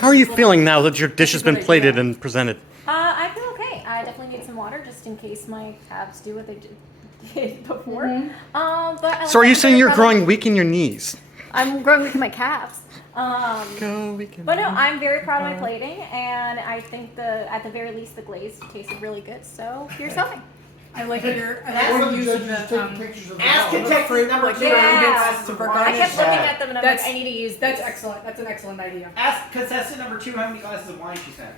How are you feeling now that your dish has been plated and presented? I feel okay. I definitely need some water just in case my calves do what they did before. But So are you saying you're growing? growing weak in your knees? I'm growing weak in my calves. Go weak in But no, I'm very proud of my plating, and I think at the very least the glaze tasted really good. So here's something. I like your One of the using judges the take pictures of the Ask dog. contestant number like two. Yeah. for I garnish. kept looking at them and I'm That's- like, I need to use That's these. excellent. That's an excellent idea. Ask contestant number two how many glasses of wine she sent.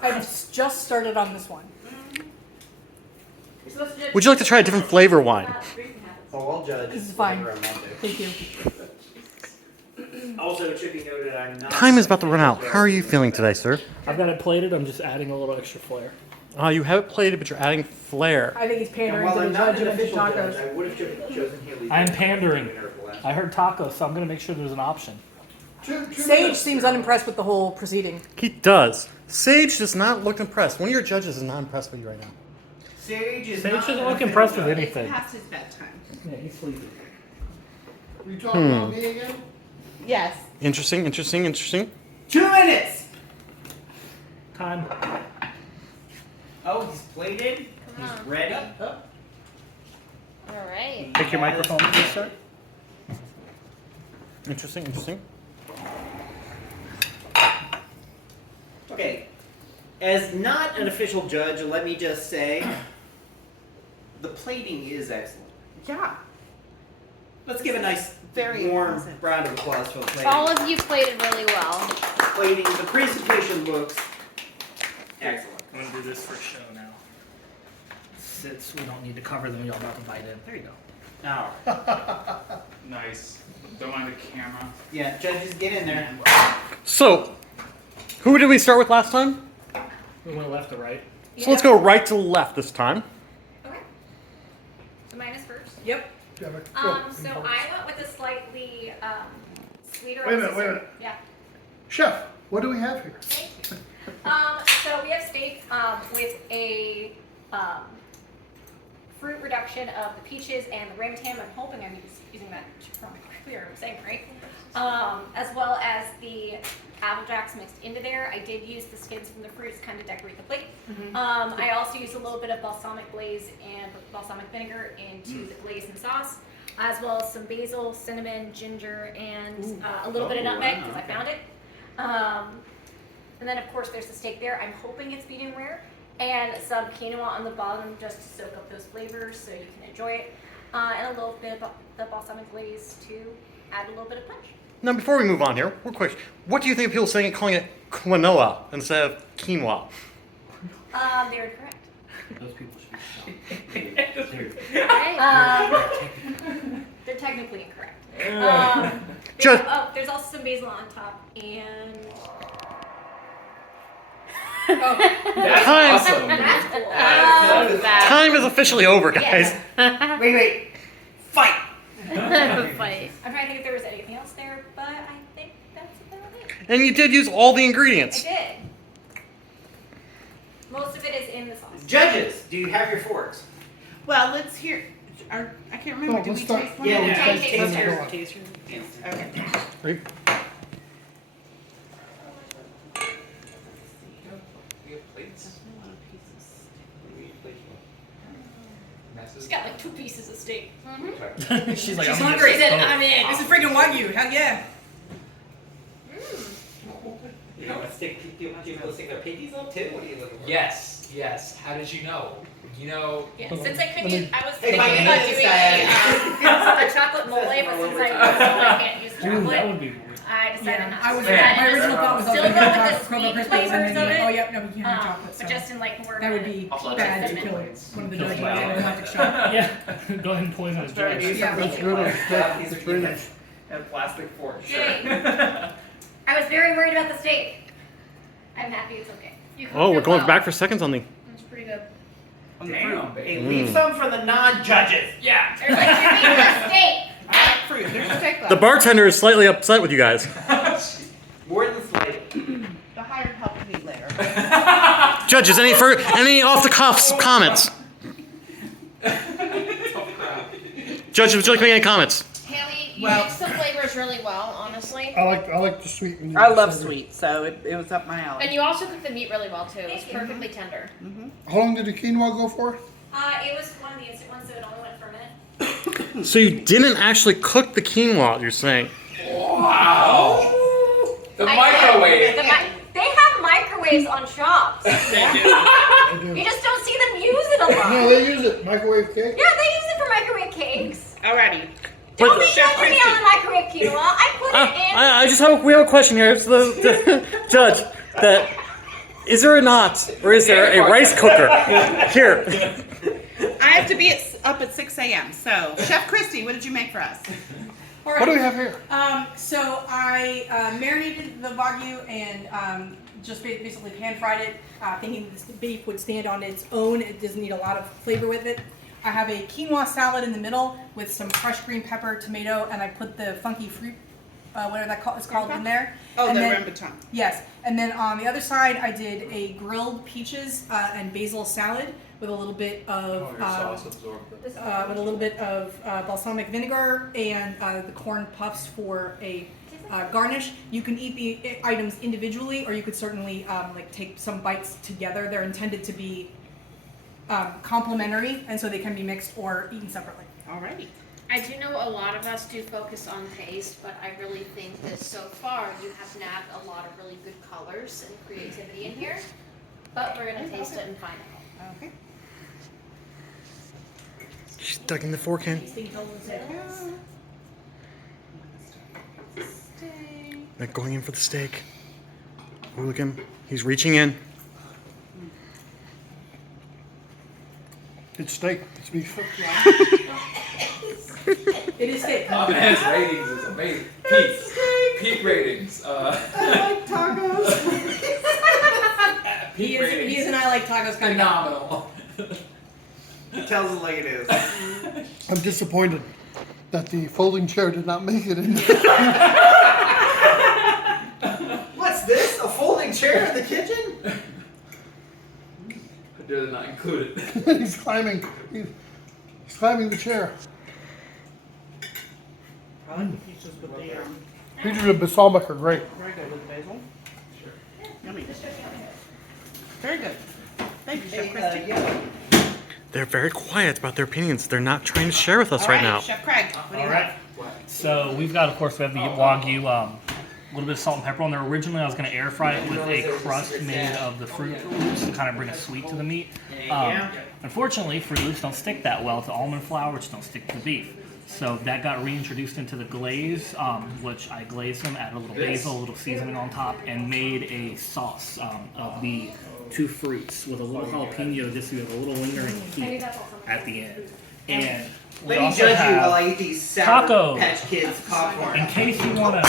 I've just started on this one. Would you like to try a different flavor wine? Oh, I'll judge. This is fine. whatever I want to. Thank you. Also, it should be noted I'm not. Time is about to run out. How are you feeling today, sir? I've got it plated. I'm just adding a little extra flair. You have it plated, but you're adding flair. I think he's And pandering while to the I'm not judge an and official judge, tacos. I would have chosen Haley. I am pandering. I heard tacos, so I'm gonna make sure there's an option. Two Sage minutes. seems unimpressed with the whole proceeding. He does. Sage does not look impressed. One of your judges is not impressed with you right now. Sage is Sage not doesn't an look official impressed with judge. anything. Past his bedtime. Yeah, he's sleeping. Are you talking about me again? Yes. Interesting, interesting, interesting. 2 minutes! Time. Oh, he's plated. Come He's on. ready. All right. Take your microphone, please, sir. Interesting, interesting. Okay. As not an official judge, let me just say the plating is excellent. Yeah. Let's give a nice Very warm impressive. round of applause for the plating. All of you plated really well. Plating, the presentation looks excellent. I'm gonna do this for show now. Since we don't need to cover them, y'all about to bite in. There you go. Now, Nice. Don't mind the camera. yeah, judges, get in there. So, who did we start with last time? We went left to right. So let's go right to left this time. Okay. So mine is first. Yep. Yeah, but- So I went with a slightly sweeter. Wait a minute, wait a minute. Yeah. Chef, what do we have here? Thank you. So we have steak with a fruit reduction of the peaches and the rambutan. I'm hoping I'm using that clear. I'm saying right. As well as the apple jacks mixed into there. I did use the skins from the fruits to kind of decorate the plate. I also used a little bit of balsamic glaze and balsamic vinegar into the glaze and sauce, as well as some basil, cinnamon, ginger, and a little bit of nutmeg because I found it. And then of course there's the steak there. I'm hoping it's medium rare. And some quinoa on the bottom just to soak up those flavors so you can enjoy it. And a little bit of the balsamic glaze to add a little bit of punch. Now, before we move on here, real quick, what do you think of people saying calling it quinoa instead of quinoa? They're correct. Those people should be shot. They're technically incorrect. Just- There's also some basil on top and Time, that's cool. time is officially over, guys. Wait. Fight! I'm trying to think if there was anything else there, but I think that's about it. And you did use all the I ingredients. did. Most of it is in the sauce. Judges, do you have your forks? Well, let's hear. I can't remember. No, Did we let's start. taste one? Yeah, of yeah. them? Taste Taste yours. yours. Taste yours. Yes. Okay. Right? She's got like 2 pieces of steak. She's like, She's I'm hungry. She said, I'm in. This is freaking Wagyu. Hell yeah. You know, do you want to stick their pinkies up too? What are you looking for? Yes. How did you know? You know, Yeah, since I couldn't use, I was Hey, thinking my about goodness, doing a chocolate mole, but since I can't use Ooh, that chocolate, would be weird. I decided not to. I was. do that. My original thought was I was Still going to go have with the chocolate sweet Krispies and flavors then of it. oh yep, no, we can't have chocolate. But So just in like more. that would be bad to kill one of the judges in a romantic shot. Yeah. Go ahead and poison the judge. Yeah. That's really, that's really. And plastic fork. Jay, I was very worried about the steak. I'm happy it's okay. You cooked Oh, we're it going well. back for seconds on the. It's pretty good. Damn. Hey, leave some for the non-judges. yeah. There's like 3 pieces of steak. Fruit. There's steak left. The bartender is slightly upset with you guys. More than slightly. The hired help will be later. Judges, any off the cuff comments? Judges, would you like to make any comments? Haley, you Well- mixed some flavors yours really well, honestly. I like the sweet. and I love savory. sweet, so it was up my alley. And you also cook the meat really well too. It's perfectly tender. How long did the quinoa go for? It was one of the instant ones, so it only went for a minute. So you didn't actually cook the quinoa, you're saying? Wow. The microwave. They have microwaves on shops. They do. You just don't see them use it a lot. No, they use it. Microwave cake. Yeah, they use it for microwave cakes. Alrighty. Don't be Chef judging me on the microwave quinoa. I put it in. I just we have a question here. So the judge, that is there or not, or is there a rice cooker here? I have to be up at 6 a.m. So, Chef Christy, what did you make for us? All What do we right. have here? So I marinated the Wagyu and just basically pan fried it, thinking this beef would stand on its own. It doesn't need a lot of flavor with it. I have a quinoa salad in the middle with some crushed green pepper, tomato, and I put the funky fruit, whatever that is called, in there. Oh, And the then- rambutan. Yes, and then on the other side, I did a grilled peaches and basil salad with a little bit of balsamic vinegar and the corn puffs for a garnish. You can eat the items individually, or you could certainly like take some bites together. They're intended to be complementary, and so they can be mixed or eaten separately. Alrighty. I do know a lot of us do focus on taste, but I really think that so far you have nabbed a lot of really good colors and creativity in here. But we're gonna taste it and find out. Okay. She's dug in the fork in. They're going in for the steak. Hooligan, he's reaching in. It's steak. It's beef. It is steak. His ratings is amazing. Peak ratings. I like tacos. Peak He ratings. is an I like tacos kind of guy. Phenomenal. He tells it like it is. I'm disappointed that the folding chair did not make it in. What's this? A folding chair in the kitchen? They're not included. He's climbing. He's climbing the chair. I like the peaches with the Peaches and balsamic are great. very good with basil. Yummy. Very good. Thank you, Chef Christy. They're very quiet about their opinions. They're not trying to share with us right Alright, now. Chef Craig, what do you Alright. have? So we've got, of course, we have the Wagyu, a little bit of salt and pepper on there. Originally, I was going to air fry it with a crust made of the Fruit Loops to kind of bring a sweet to the meat. Unfortunately, Fruit Loops don't stick that well to almond flour, which don't stick to beef. So that got reintroduced into the glaze, which I glazed them, added a little basil, a little seasoning on top, and made a sauce of the two fruits with a little jalapeno just so you have a little lingering heat at the end. And we Let me also judge you have, while I eat these Sour tacos. Patch Kids popcorn. in case you want to,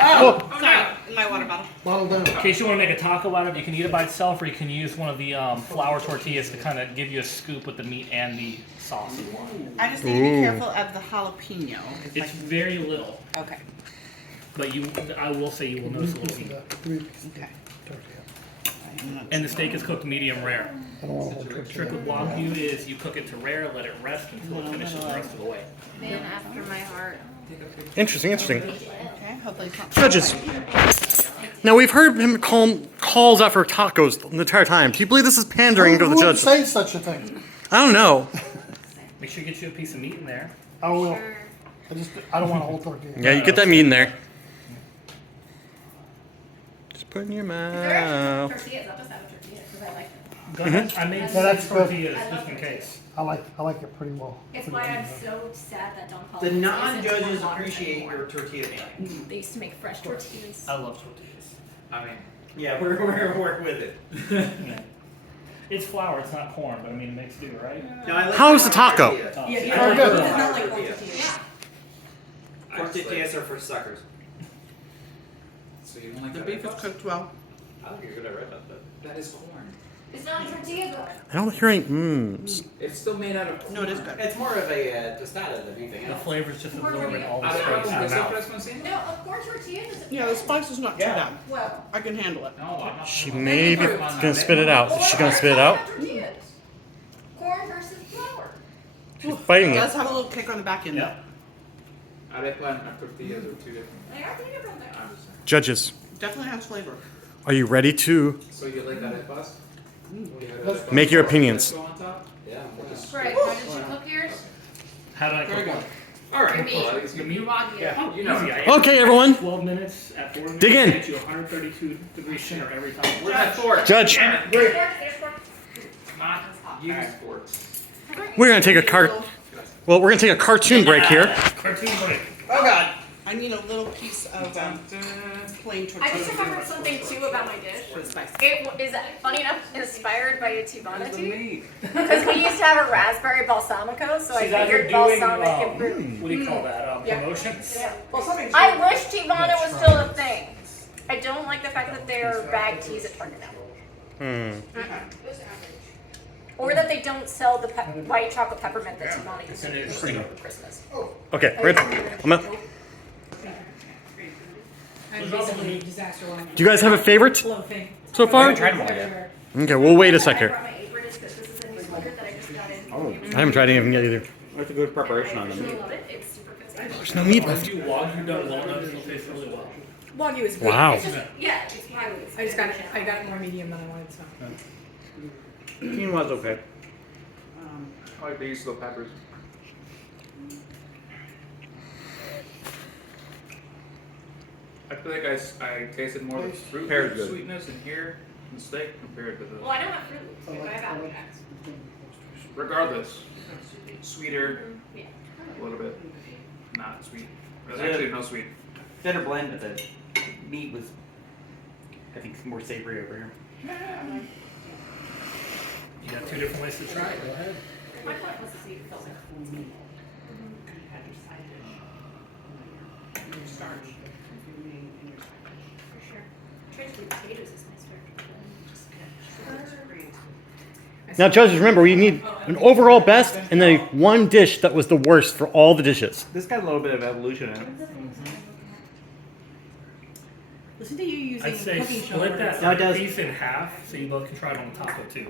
Oh, sorry, my water bottle. Bottle down. in case you want to make a taco out of it, you can eat it by itself, or you can use one of the flour tortillas to kind of give you a scoop with the meat and the sauce in one. I just need to be careful of the jalapeno. It's like, very little, okay, but I will say you will notice a little heat. okay. And the steak is cooked medium rare. I don't want to hold The trick with Wagyu is you cook it to rare, let it rest until it finishes the rest of the way. Man after my heart. Interesting. Okay, hopefully it's not. Judges. Now we've heard him calls out for tacos the entire time. Do you believe this is pandering to Who the would judges? say such a thing? I don't know. Make sure you get you a piece of meat in there. I will. Sure. I don't want a whole tortilla. Yeah, you get that meat in there. Just put it in your If they're actually mouth. tortillas, I'll just have a tortilla because I like them. Go ahead. I made that's six good. tortillas just in case. I like it pretty well. It's why I'm so sad that Don Paul The isn't non-judges modern appreciate anymore. your tortilla making. They used to make fresh tortillas. I love tortillas. I mean, Yeah, we're with it. It's flour, it's not corn, but I mean it makes do, right? No, I like How's the taco? tortilla. Oh, Yeah, so- yeah, Oh, good. it's not like corn tortillas. Corn tortillas are for suckers. so you don't like The that? beef is cooked well. I think you're good at red about that. That is corn. It's not a tortilla though. I don't hear any mms. It's still made out of corn. No, it is good. It's more of a tostada than anything The else. flavor's just absorbing all the I don't spice in know. your Is that mouth. what I was saying? No, a corn tortilla doesn't. Yeah, the spice is not too Yeah. bad. Well, I can handle it. No, I'm not. She may be gonna spit it out. Is she gonna spit it out? tortillas. Corn versus flour. She's fighting It it. does have a little kick on the back end. Yeah. Arepa and tortillas are two different. They are pretty different there. Judges, Definitely has flavor. are you ready to So you like arepas? make your opinions? Go on top? Yeah. Greg, how did you cook yours? How do I Very cook? good. All right. Your meat. Well, it's Your gonna meat? Wagyu. Yeah, you know. Easy. I Okay, everyone. 12 minutes at 4 minutes. Dig in. Get you 132 degrees center every time. Where's my fork? Judge, Not used forks. we're gonna take a Well, we're gonna take a cartoon break here. Cartoon break. Oh God. I need a little piece of plain tortilla. I just remembered something too about my dish. For the spice. It is, funny enough, inspired by a Tivana tea. Because we used to have a raspberry balsamico, so She's I either figured doing, balsamic and fruit. what do you call that? Yeah. Promotions? Yeah. Well, something's I wish Tivana was still a thing. I don't like the fact that they're bag teas at Target now. Or that they don't sell the white chocolate peppermint that Tivana used to use for Christmas. Okay, I'm gonna, I'm basically a disaster one. do you guys have a favorite Flow thing. so far? Everywhere. Okay, we'll wait a I second. brought my apron just because this is a new sweater that I just got in. I haven't tried any of them yet either. That's a good preparation on I them. love it. It's super crispy. There's no meat left. Do Wagyu done well enough, it'll taste really well. Wagyu is great. Wow. It's just, yeah, it's Wagyu. I just got it. I got it more medium than I wanted, so. Quinoa's okay. I like the use of the peppers. I feel like I tasted more of the fruit Pear's good. sweetness in here in the steak compared to Well, the. I don't have Fruit Loops, but I have Apple Jacks. Regardless, sweeter, Yeah. a little bit, not sweet. There's Yeah. actually no sweet. Better blend, but the meat was, I think, more savory over here. You got 2 different ways to try it. Go ahead. My point was to see if it felt like for sure. Traded with potatoes is nice for Now, judges, remember, we need an overall best and then one dish that was the worst for all the dishes. This got a little bit of evolution in it. Listen to you using I'd say cooking show split words. that No, it does. piece in half so you both can try it on top of 2.